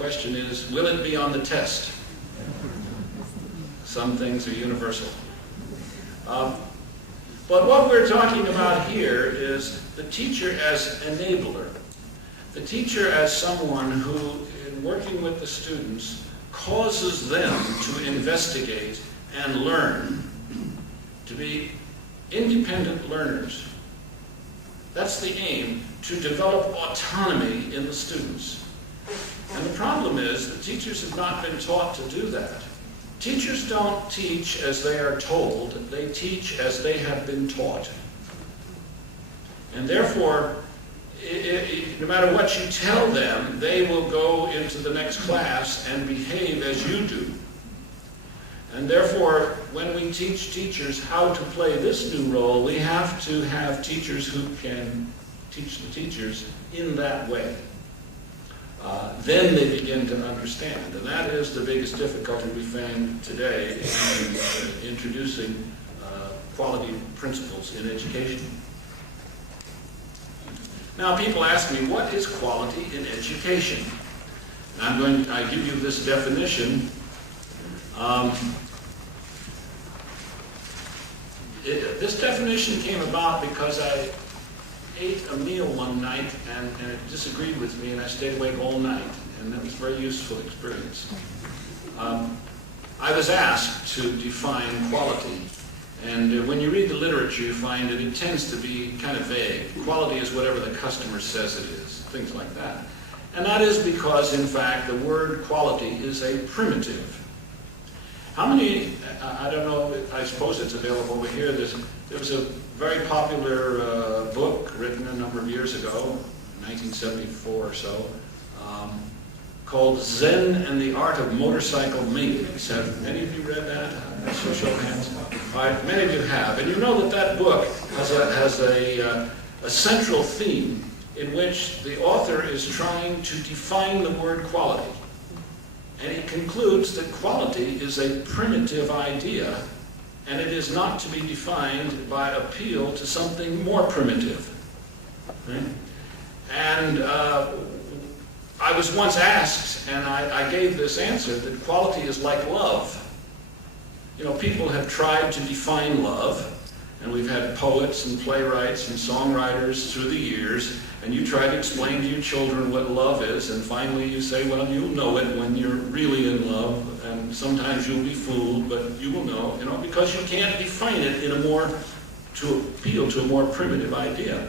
question is, will it be on the test? Some things are universal. But what we're talking about here is the teacher as enabler. The teacher as someone who, in working with the students, causes them to investigate and learn, to be independent learners. That's the aim, to develop autonomy in the students. And the problem is that teachers have not been taught to do that. Teachers don't teach as they are told, they teach as they have been taught. And therefore, no matter what you tell them, they will go into the next class and behave as you do. And therefore, when we teach teachers how to play this new role, we have to have teachers who can teach the teachers in that way. Then they begin to understand. And that is the biggest difficulty we find today in introducing quality principles in education. Now, people ask me, what is quality in education? And I give you this definition. This definition came about because I ate a meal one night and it disagreed with me, and I stayed awake all night, and that was a very useful experience. I was asked to define quality, and when you read the literature, you find that it tends to be kind of vague. Quality is whatever the customer says it is, things like that. And that is because, in fact, the word quality is a primitive. How many, I don't know, I suppose it's available over here, there was a very popular book written a number of years ago, 1974 or so, called Zen and the Art of Motorcycle Maintenance. Have any of you read that? So show of hands. All right, many of you have. And you know that that book has a central theme in which the author is trying to define the word quality. And he concludes that quality is a primitive idea, and it is not to be defined by appeal to something more primitive. Right? And I was once asked, and I gave this answer, that quality is like love. You know, people have tried to define love, and we've had poets and playwrights and songwriters through the years, and you try to explain to your children what love is, and finally you say, well, you'll know it when you're really in love, and sometimes you'll be fooled, but you will know, because you can't define it in to appeal to a more primitive idea.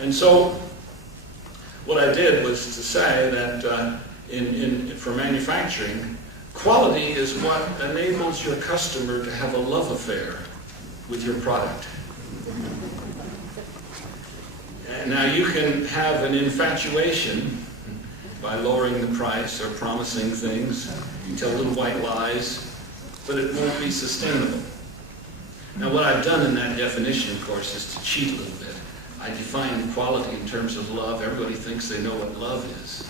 And so what I did was to say that for manufacturing, quality is what enables your customer to have a love affair with your product. Now, you can have an infatuation by lowering the price or promising things. You tell little white lies, but it won't be sustainable. Now, what I've done in that definition, of course, is to cheat a little bit. I define quality in terms of love. Everybody thinks they know what love is.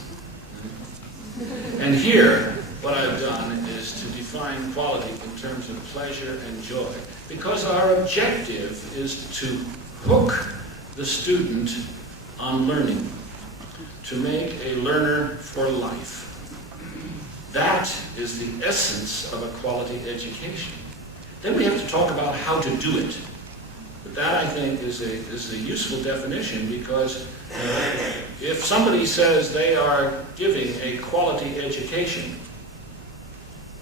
And here, what I've done is to define quality in terms of pleasure and joy, because our objective is to hook the student on learning, to make a learner for life. That is the essence of a quality education. Then we have to talk about how to do it. But that, I think, is a useful definition, because if somebody says they are giving a quality education,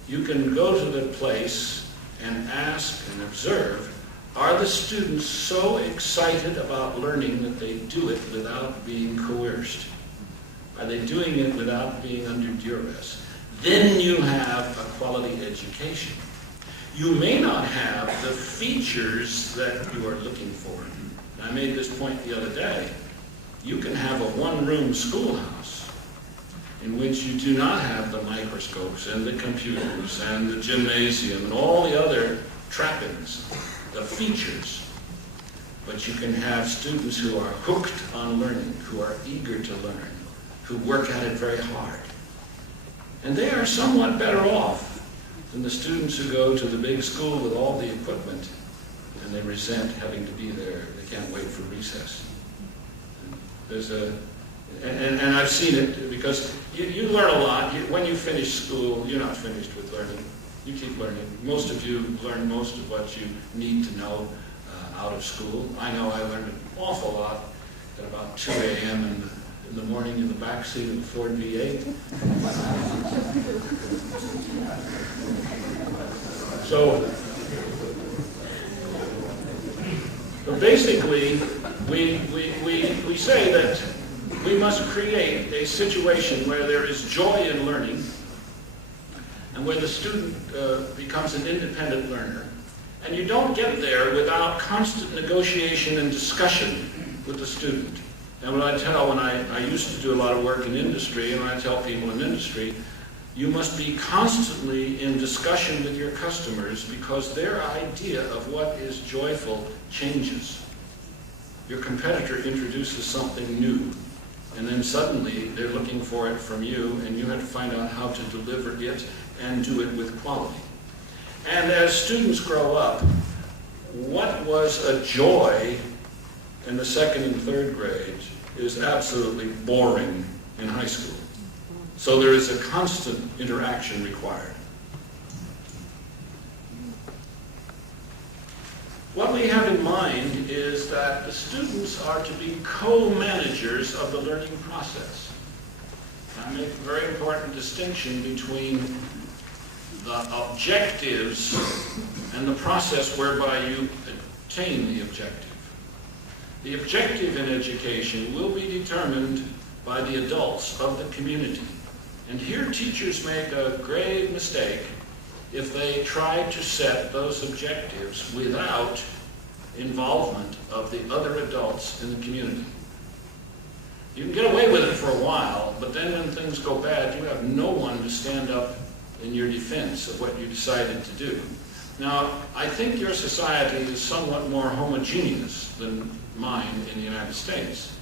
you can go to the place and ask and observe, are the students so excited about learning that they do it without being coerced? Are they doing it without being under duress? Then you have a quality education. You may not have the features that you are looking for. And I made this point the other day. You can have a one-room schoolhouse in which you do not have the microscopes and the computers and the gymnasium and all the other trappings, the features. But you can have students who are hooked on learning, who are eager to learn, who work at it very hard. And they are somewhat better off than the students who go to the big school with all the equipment and they resent having to be there. They can't wait for recess. There's a And I've seen it because you learn a lot. When you finish school, you're not finished with learning. You keep learning. Most of you learn most of what you need to know out of school. I know I learned an awful lot at about 2 a.m. in the morning in the back seat of the Ford V8. So basically, we say that we must create a situation where there is joy in learning and where the student becomes an independent learner. And you don't get there without constant negotiation and discussion with the student. And when I used to do a lot of work in industry, and when I tell people in industry, you must be constantly in discussion with your customers because their idea of what is joyful changes. Your competitor introduces something new, and then suddenly they're looking for it from you, and you have to find out how to deliver it and do it with quality. And as students grow up, what was a joy in the 2nd and 3rd grades is absolutely boring in high school. So there is a constant interaction required. What we have in mind is that the students are to be co-managers of the learning process. I make a very important distinction between the objectives and the process whereby you attain the objective. The objective in education will be determined by the adults of the community. And here teachers make a grave mistake if they try to set those objectives without involvement of the other adults in the community. You can get away with it for a while, but then when things go bad, you have no one to stand up in your defense of what you decided to do. Now, I think your society is somewhat more homogeneous than mine in the United States.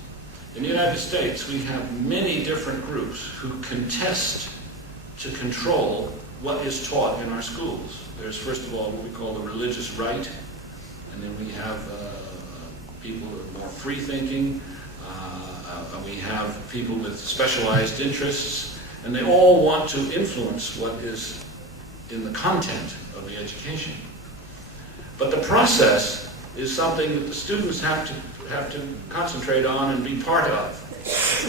In the United States, we have many different groups who contest to control what is taught in our schools. There's, first of all, what we call the religious right, and then we have people who are more free-thinking, we have people with specialized interests, and they all want to influence what is in the content of the education. But the process is something that the students have to concentrate on and be part of.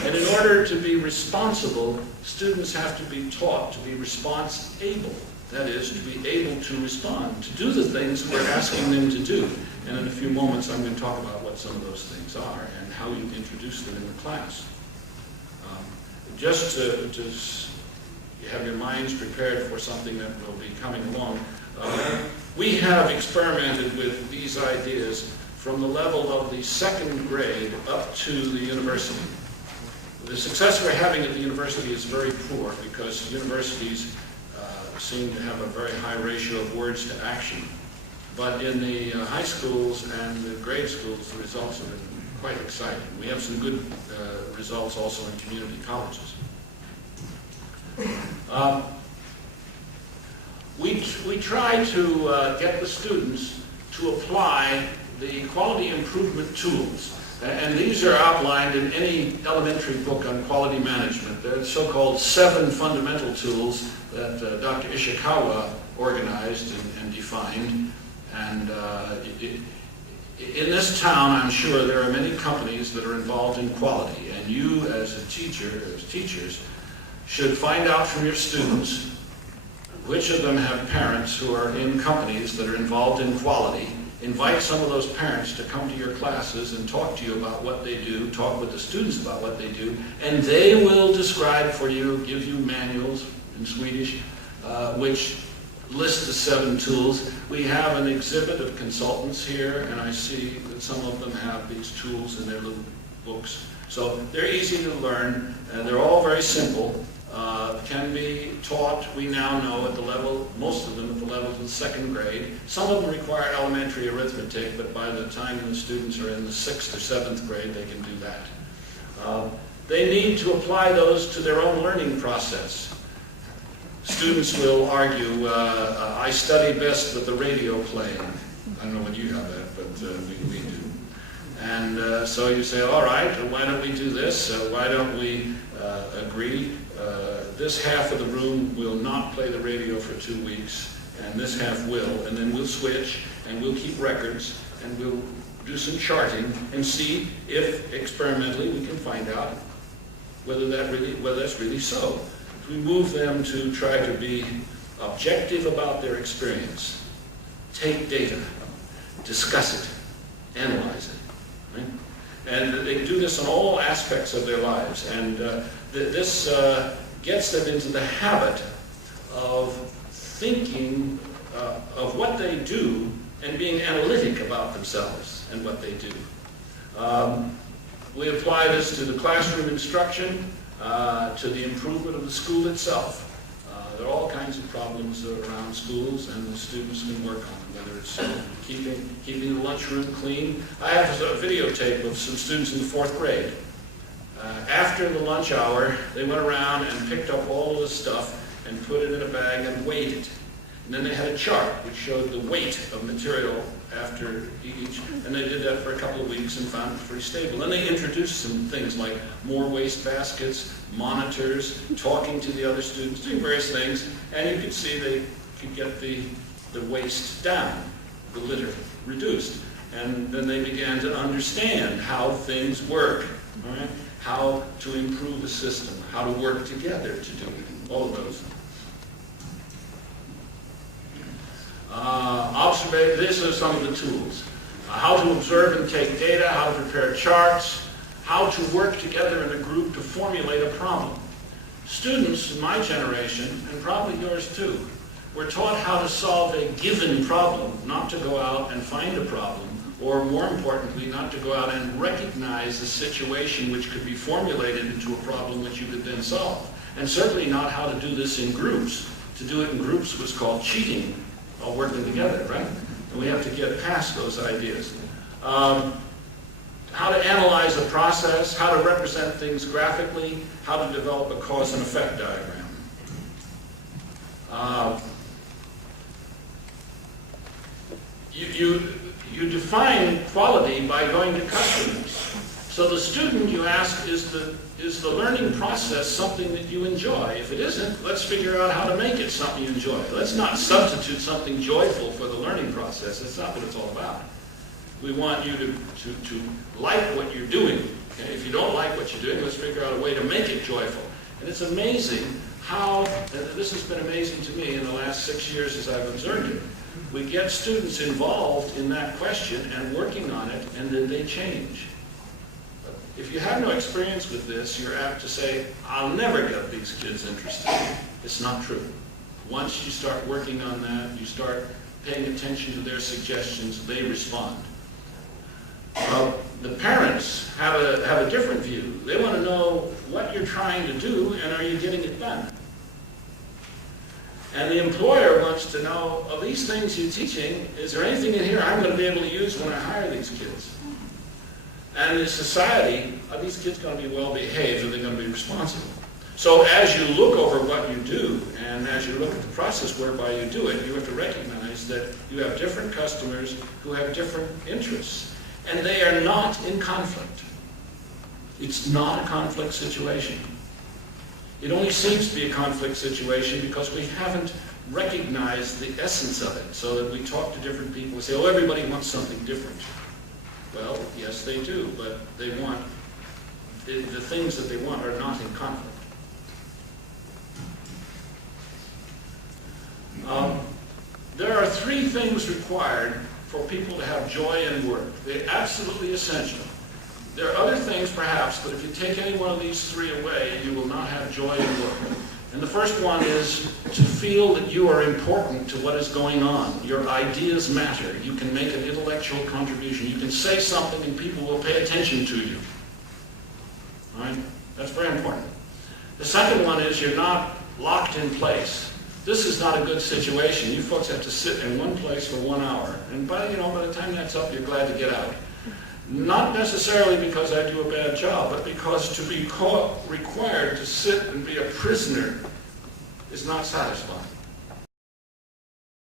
And in order to be responsible, students have to be taught to be response-able. That is, to be able to respond, to do the things we're asking them to do. And in a few moments, I'm going to talk about what some of those things are and how you introduce them in the class. Just to have your minds prepared for something that will be coming along, we have experimented with these ideas from the level of the 2nd grade up to the university. The success we're having at the university is very poor because universities seem to have a very high ratio of words to action. But in the high schools and the grade schools, the results have been quite exciting. We have some good results also in community colleges. We try to get the students to apply the quality improvement tools. And these are outlined in any elementary book on quality management. They're the so-called 7 fundamental tools that Dr. Ishikawa organized and defined. And in this town, I'm sure there are many companies that are involved in quality. And you, as a teacher, as teachers, should find out from your students which of them have parents who are in companies that are involved in quality. Invite some of those parents to come to your classes and talk to you about what they do, talk with the students about what they do, and they will describe for you, give you manuals in Swedish, which list the 7 tools. We have an exhibit of consultants here, and I see that some of them have these tools in their little books. So they're easy to learn, and they're all very simple. Can be taught, we now know, at the level, most of them at the level of the 2nd grade. Some of them require elementary arithmetic, but by the time the students are in the 6th or 7th grade, they can do that. They need to apply those to their own learning process. Students will argue, I study best with the radio playing. I don't know when you have that, but we do. And so you say, all right, why don't we do this? Why don't we agree this half of the room will not play the radio for 2 weeks, and this half will, and then we'll switch, and we'll keep records, and we'll do some charting, and see if experimentally we can find out whether that's really so. We move them to try to be objective about their experience, take data, discuss it, analyze it, right? And they do this in all aspects of their lives, and this gets them into the habit of thinking of what they do and being analytic about themselves and what they do. We apply this to the classroom instruction, to the improvement of the school itself. There are all kinds of problems around schools, and the students can work on them, whether it's keeping the lunchroom clean. I have a videotape of some students in the 4th grade. After the lunch hour, they went around and picked up all of this stuff and put it in a bag and weighed it. And then they had a chart which showed the weight of material after each, and they did that for a couple of weeks and found it pretty stable. Then they introduced some things like more waste baskets, monitors, talking to the other students, doing various things, and you could see they could get the waste down, the litter reduced. And then they began to understand how things work, all right? How to improve the system, how to work together to do all of those. These are some of the tools. How to observe and take data, how to prepare charts, how to work together in a group to formulate a problem. Students in my generation, and probably yours too, were taught how to solve a given problem, not to go out and find a problem, or more importantly, not to go out and recognize the situation which could be formulated into a problem which you could then solve. And certainly not how to do this in groups. To do it in groups was called cheating, all working together, right? And we have to get past those ideas. How to analyze a process, how to represent things graphically, how to develop a cause and effect diagram. You define quality by going to customers. So the student, you ask, is the learning process something that you enjoy? If it isn't, let's figure out how to make it something you enjoy. Let's not substitute something joyful for the learning process. That's not what it's all about. We want you to like what you're doing. Okay? If you don't like what you're doing, let's figure out a way to make it joyful. And it's amazing how, this has been amazing to me in the last 6 years as I've observed it. We get students involved in that question and working on it, and then they change. If you have no experience with this, you're apt to say, I'll never get these kids interested. It's not true. Once you start working on that, you start paying attention to their suggestions, they respond. The parents have a different view. They want to know what you're trying to do and are you getting it done? And the employer wants to know, of these things you're teaching, is there anything in here I'm going to be able to use when I hire these kids? And in society, are these kids going to be well behaved? Are they going to be responsible? So as you look over what you do, and as you look at the process whereby you do it, you have to recognize that you have different customers who have different interests, and they are not in conflict. It's not a conflict situation. It only seems to be a conflict situation because we haven't recognized the essence of it, so that we talk to different people and say, oh, everybody wants something different. Well, yes, they do, but they want, the things that they want are not in conflict. There are 3 things required for people to have joy in work. They're absolutely essential. There are other things, perhaps, but if you take any one of these 3 away, you will not have joy in work. And the first one is to feel that you are important to what is going on. Your ideas matter. You can make an intellectual contribution. You can say something and people will pay attention to you. All right? That's very important. The second one is you're not locked in place. This is not a good situation. You folks have to sit in one place for 1 hour. And by the time that's up, you're glad to get out. Not necessarily because I do a bad job, but because to be required to sit and be a prisoner is not satisfying.